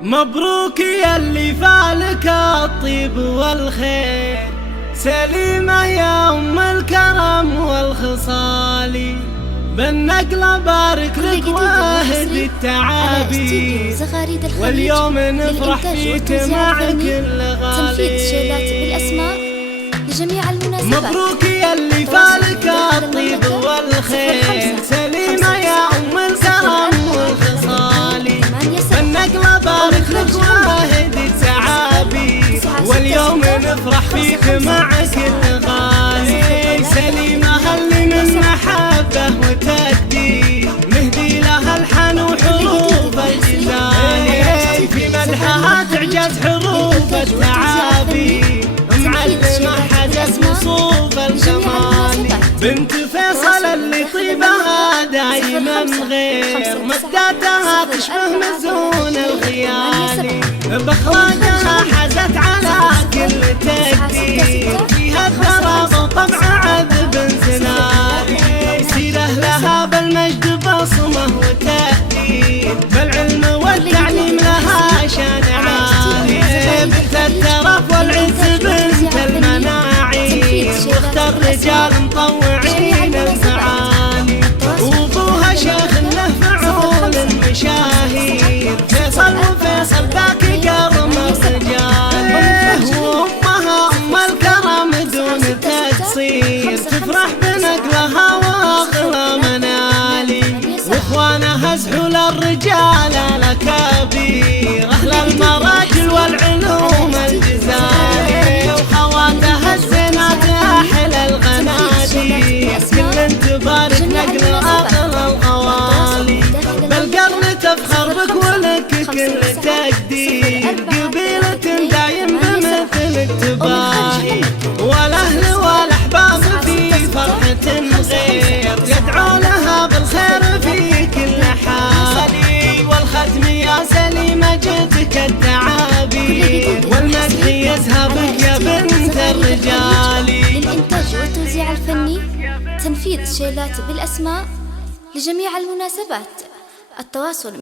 مبروك يا اللي فالك الطيب والخير، سليمة يا أم الكرم والخصال، بالنقلة بارك لك واهد التعابير، واليوم نفرح فيك مع كل غالي. تنفيذ شيلات بالأسماء لجميع المناسبات. مبروك يا اللي فالك الطيب والخير، سليمة يا أم الكرم والخصال، بالنقلة بارك لك واهد التعابير، واليوم نفرح فيك مع كل غالي. سليمة هل من محبة وتقدير، نهدي لها الحن وحروف الجزال، في مدحها تعجز حروف التعابير، معلمة حدث وصوف الكمال، بنت فيصل اللي طيبها دايما غير، مداتها تشبه مزون الخيال، بأخلاقها حزت على كل تقدير، فيها الثراب وطبع عذب زناري، سيره لها بالمجد بصمه وتأثير، بالعلم والتعليم لها شان عالي، بنت الترف والعز بنت المناعي، واخت الرجال مطوعين المعاني، وابوها شيخ له فعول المشاهير، فيصل وفيصل ذاك كرم الرجال، وامها ام الكرم دون تقصير، تفرح بنقلها واغلى منالي، واخوانها زحول الرجال الاكابير، اهل المراجل والعلوم الجزالي، وخواتها الزينات احلى الغنادي، كل تبارك نقل اغلى الغوالي، بالقرن تفخر بك ولك كل تقدير، قبيلة دايم بمثلك تباهي، والاهل والاحباب في فرحة غير، يدعو لها بالخير في كل حال، والختم يا سليمة جدك التعابير، والمدح يذهبك يا بنت الرجال. للإنتاج والتوزيع الفني، تنفيذ شيلات بالأسماء لجميع المناسبات. التواصل